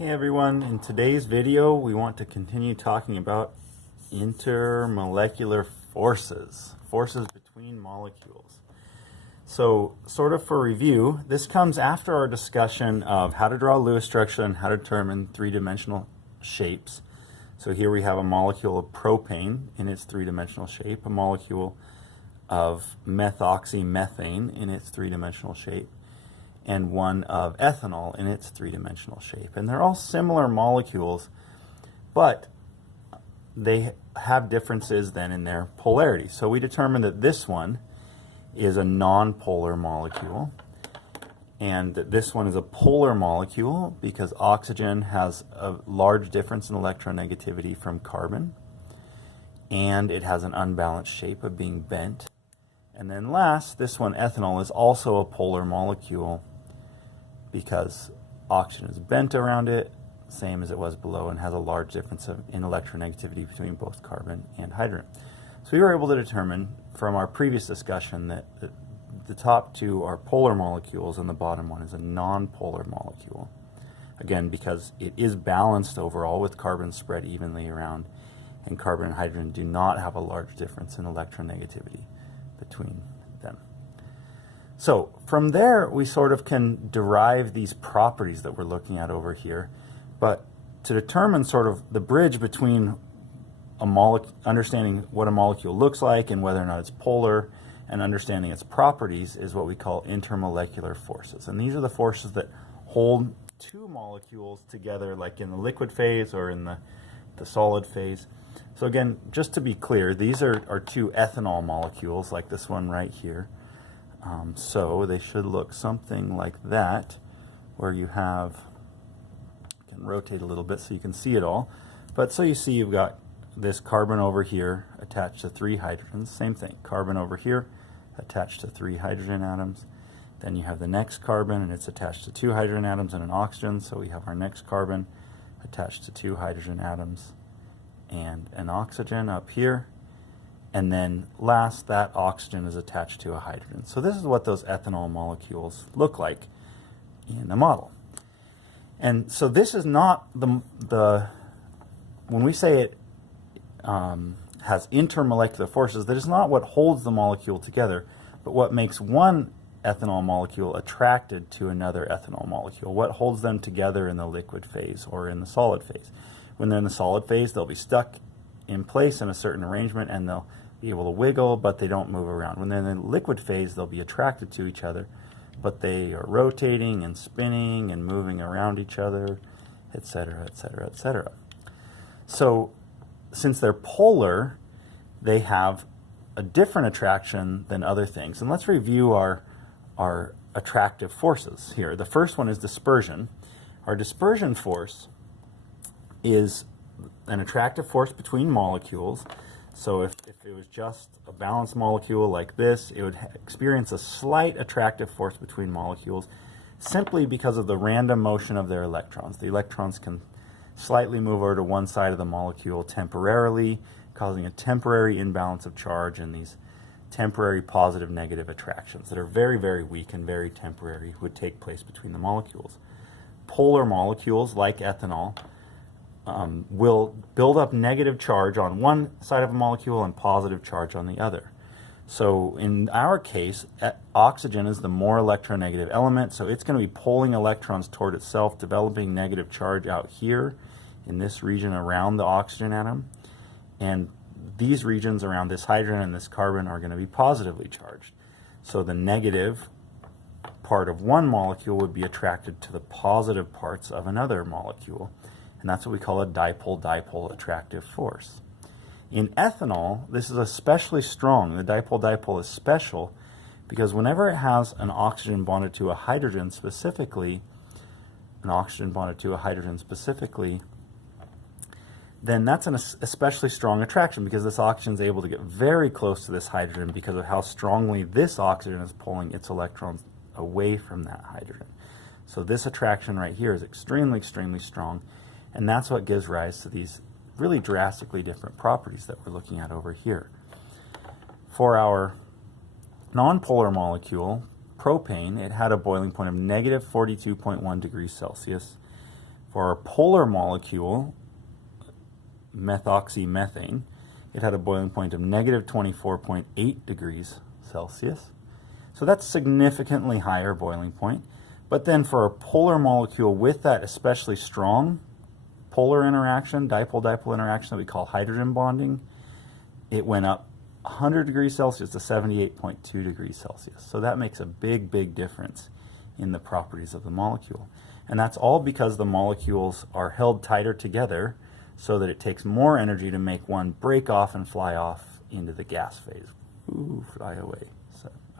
Hey everyone, in today's video we want to continue talking about intermolecular forces, forces between molecules. So sort of for review, this comes after our discussion of how to draw a Lewis structure and how to determine three-dimensional shapes. So here we have a molecule of propane in its three-dimensional shape, a molecule of methoxymethane in its three-dimensional shape, and one of ethanol in its three-dimensional shape. And they're all similar molecules, but they have differences then in their polarity. So we determined that this one is a non-polar molecule, and that this one is a polar molecule because oxygen has a large difference in electronegativity from carbon, and it has an unbalanced shape of being bent. And then last, this one, ethanol, is also a polar molecule because oxygen is bent around it, same as it was below, and has a large difference in electronegativity between both carbon and hydrogen. So we were able to determine from our previous discussion that the top two are polar molecules and the bottom one is a non-polar molecule. Again, because it is balanced overall with carbon spread evenly around, and carbon and hydrogen do not have a large difference in electronegativity between them. So from there, we sort of can derive these properties that we're looking at over here. But to determine sort of the bridge between understanding what a molecule looks like and whether or not it's polar and understanding its properties is what we call intermolecular forces. And these are the forces that hold two molecules together, like in the liquid phase or in the solid phase. So again, just to be clear, these are two ethanol molecules, like this one right here. So they should look something like that, where you have, you can rotate a little bit so you can see it all. But so you see you've got this carbon over here attached to three hydrogens, same thing, carbon over here attached to three hydrogen atoms. Then you have the next carbon and it's attached to two hydrogen atoms and an oxygen, so we have our next carbon attached to two hydrogen atoms and an oxygen up here. And then last, that oxygen is attached to a hydrogen. So this is what those ethanol molecules look like in the model. And so this is not when we say it has intermolecular forces, that is not what holds the molecule together, but what makes one ethanol molecule attracted to another ethanol molecule, what holds them together in the liquid phase or in the solid phase. When they're in the solid phase, they'll be stuck in place in a certain arrangement and they'll be able to wiggle, but they don't move around. When they're in the liquid phase, they'll be attracted to each other, but they are rotating and spinning and moving around each other, etc., etc., etc. So since they're polar, they have a different attraction than other things. And let's review our attractive forces here. The first one is dispersion. Our dispersion force is an attractive force between molecules. So if it was just a balanced molecule like this, it would experience a slight attractive force between molecules simply because of the random motion of their electrons. The electrons can slightly move over to one side of the molecule temporarily, causing a temporary imbalance of charge and these temporary positive-negative attractions that are very, very weak and very temporary would take place between the molecules. Polar molecules, like ethanol, will build up negative charge on one side of a molecule and positive charge on the other. So in our case, oxygen is the more electronegative element, so it's going to be pulling electrons toward itself, developing negative charge out here in this region around the oxygen atom. And these regions around this hydrogen and this carbon are going to be positively charged. So the negative part of one molecule would be attracted to the positive parts of another molecule. And that's what we call a dipole-dipole attractive force. In ethanol, this is especially strong. The dipole-dipole is special because whenever it has an oxygen bonded to a hydrogen specifically, then that's an especially strong attraction because this oxygen is able to get very close to this hydrogen because of how strongly this oxygen is pulling its electrons away from that hydrogen. So this attraction right here is extremely, extremely strong. And that's what gives rise to these really drastically different properties that we're looking at over here. For our nonpolar molecule, propane, it had a boiling point of negative 42.1 degrees Celsius For our polar molecule, methoxymethane, it had a boiling point of negative 24.8 degrees Celsius. So that's significantly higher boiling point. But then for our polar molecule with that especially strong polar interaction, dipole-dipole interaction that we call hydrogen bonding, it went up 100 degrees Celsius to 78.2 degrees Celsius. So that makes a big, big difference in the properties of the molecule. And that's all because the molecules are held tighter together so that it takes more energy to make one break off and fly off into the gas phase. Ooh, fly away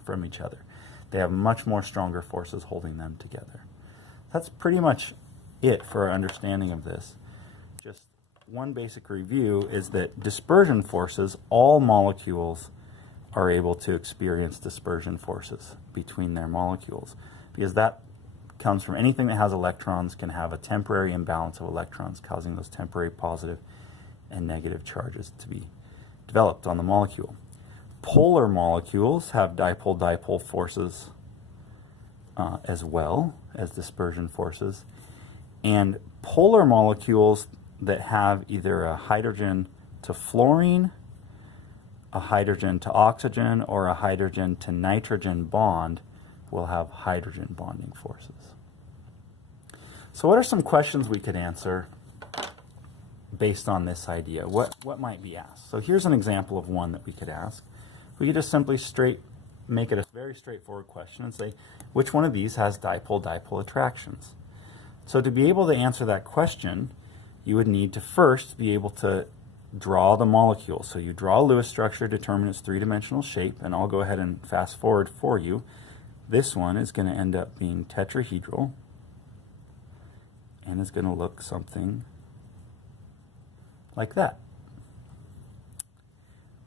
from each other. They have much more stronger forces holding them together. That's pretty much it for our understanding of this. Just one basic review is that dispersion forces, all molecules are able to experience dispersion forces between their molecules, because that comes from anything that has electrons can have a temporary imbalance of electrons, causing those temporary positive and negative charges to be developed on the molecule. Polar molecules have dipole-dipole forces as well as dispersion forces, and polar molecules that have either a hydrogen to fluorine, a hydrogen to oxygen, or a hydrogen to nitrogen bond will have hydrogen bonding forces. So what are some questions we could answer based on this idea? What might be asked? So here's an example of one that we could ask. We could just simply make it a very straightforward question and say, which one of these has dipole-dipole attractions? So to be able to answer that question, you would need to first be able to draw the molecule. So you draw a Lewis structure, determine its three-dimensional shape, and I'll go ahead and fast forward for you. This one is going to end up being tetrahedral and is going to look something like that.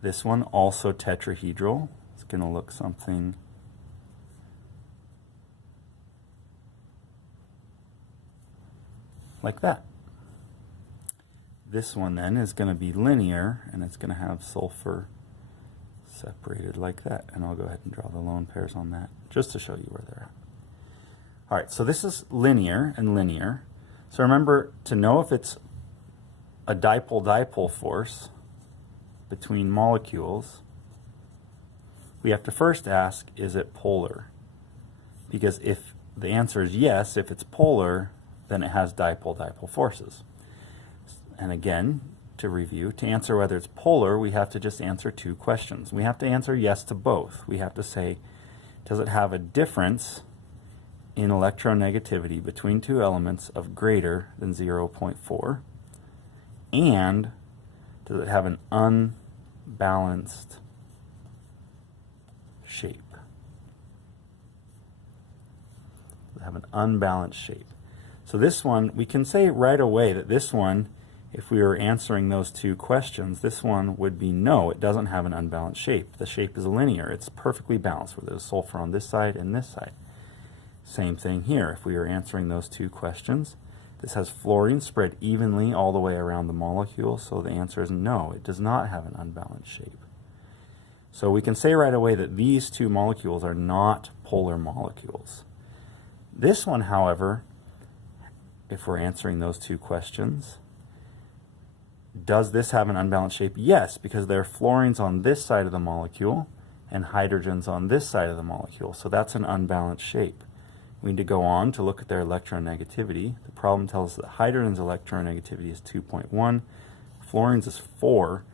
This one also tetrahedral. It's going to look something like that. This one then is going to be linear, and it's going to have sulfur separated like that. And I'll go ahead and draw the lone pairs on that just to show you where they're at. All right, so this is linear and linear. So remember, to know if it's a dipole-dipole force between molecules, we have to first ask, is it polar? Because if the answer is yes, if it's polar, then it has dipole-dipole forces. And again, to review, to answer whether it's polar, we have to just answer two questions. We have to answer yes to both. We have to say, does it have a difference in electronegativity between two elements of greater than 0.4? And does it have an unbalanced shape? Does it have an unbalanced shape? So this one, we can say right away that this one, if we were answering those two questions, this one would be no, it doesn't have an unbalanced shape. The shape is linear. It's perfectly balanced where there's sulfur on this side and this side. Same thing here. If we were answering those two questions, this has fluorine spread evenly all the way around the molecule, so the answer is no, it does not have an unbalanced shape. So we can say right away that these two molecules are not polar molecules. This one, however, if we're answering those two questions, does this have an unbalanced shape? Yes, because there are fluorines on this side of the molecule and hydrogens on this side of the molecule, so that's an unbalanced shape. We need to go on to look at their electronegativity. The problem tells us that hydrogen's electronegativity is 2.1, fluorine's is 4.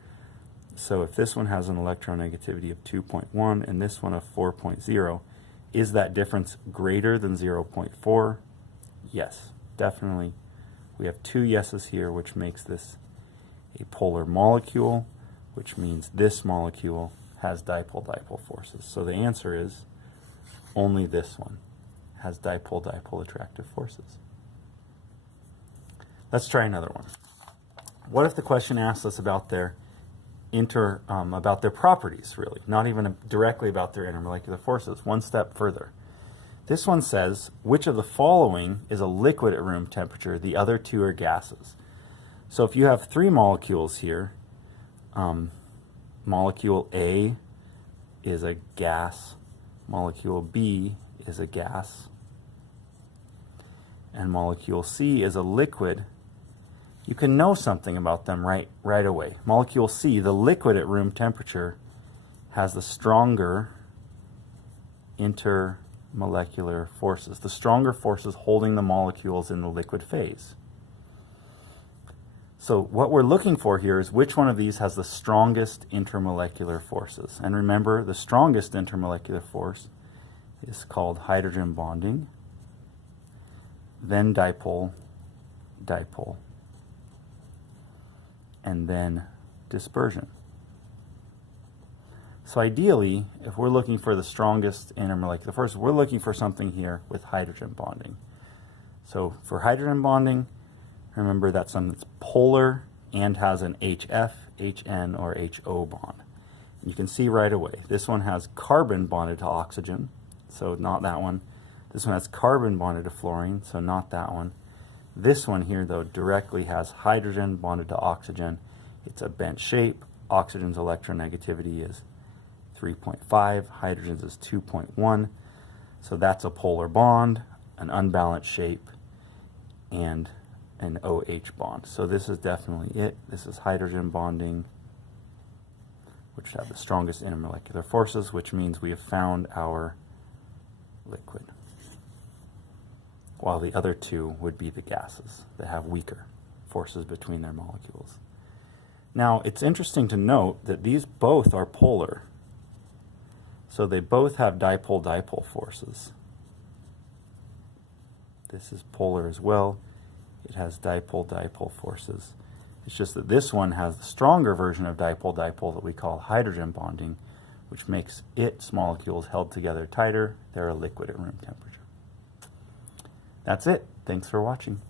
So if this one has an electronegativity of 2.1 and this one of 4.0, is that difference greater than 0.4? Yes, definitely. We have two yeses here, which makes this a polar molecule, which means this molecule has dipole-dipole forces. So the answer is only this one has dipole-dipole attractive forces. Let's try another one. What if the question asks us about their about their properties, really, not even directly about their intermolecular forces? One step further. This one says, which of the following is a liquid at room temperature? The other two are gases. So if you have three molecules here, molecule A is a gas, molecule B is a gas, and molecule C is a liquid, you can know something about them right away. Molecule C, the liquid at room temperature, has the stronger intermolecular forces, the stronger forces holding the molecules in the liquid phase. So what we're looking for here is which one of these has the strongest intermolecular forces. And remember, the strongest intermolecular force is called hydrogen bonding, then dipole, dipole, and then dispersion. So ideally, if we're looking for the strongest intermolecular force, we're looking for something here with hydrogen bonding. So for hydrogen bonding, remember that's something that's polar and has an HF, HN, or HO bond. And you can see right away, this one has carbon bonded to oxygen, so not that one. This one has carbon bonded to fluorine, so not that one. This one here, though, directly has hydrogen bonded to oxygen. It's a bent shape. Oxygen's electronegativity is 3.5, hydrogen's is 2.1. So that's a polar bond, an unbalanced shape, and an OH bond. So this is definitely it. This is hydrogen bonding, which have the strongest intermolecular forces, which means we have found our liquid, while the other two would be the gases that have weaker forces between their molecules. Now, it's interesting to note that these both are polar, so they both have dipole-dipole forces. This is polar as well. It has dipole-dipole forces. It's just that this one has the stronger version of dipole-dipole that we call hydrogen bonding, which makes its molecules held together tighter. They're a liquid at room temperature. That's it. Thanks for watching.